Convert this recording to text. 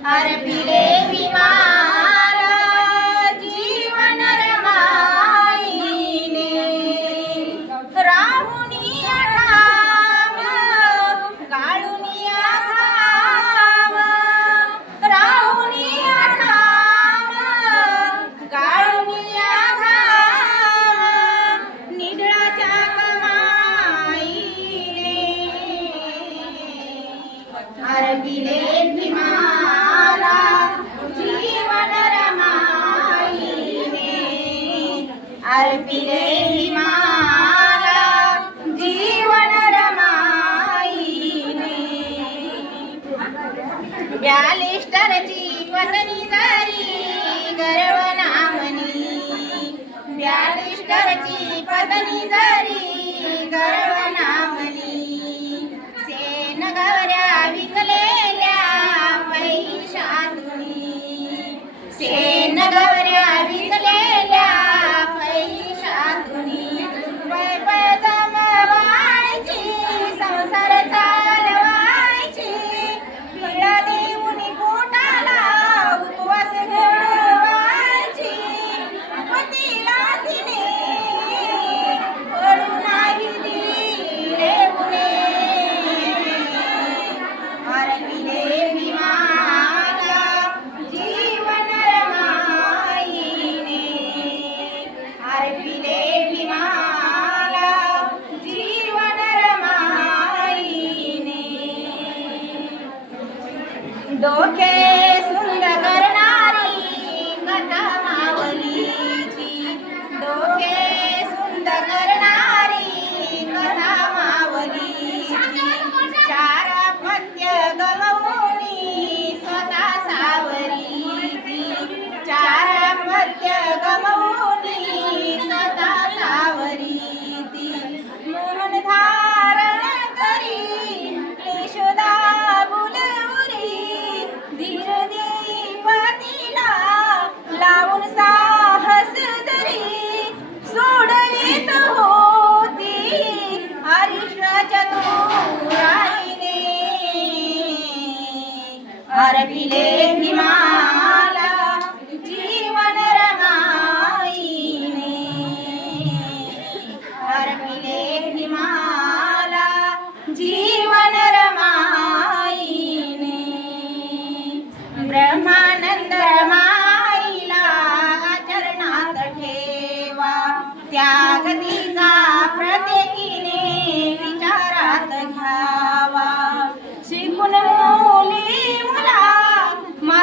अरबिले विमान जीवन रमाईने। राहुनिया काम गाळुनिया काम राहुनिया काम गाळुनिया काम निडळाच्या कमाईने। अरबिले अर्पिले हिमाला जीवन रमाईने. ब्यालिष्टरची पत्नी धरी गर्व नामनी. ब्यालिष्टरची पत्नी धरी गर्व नामनी. Okay.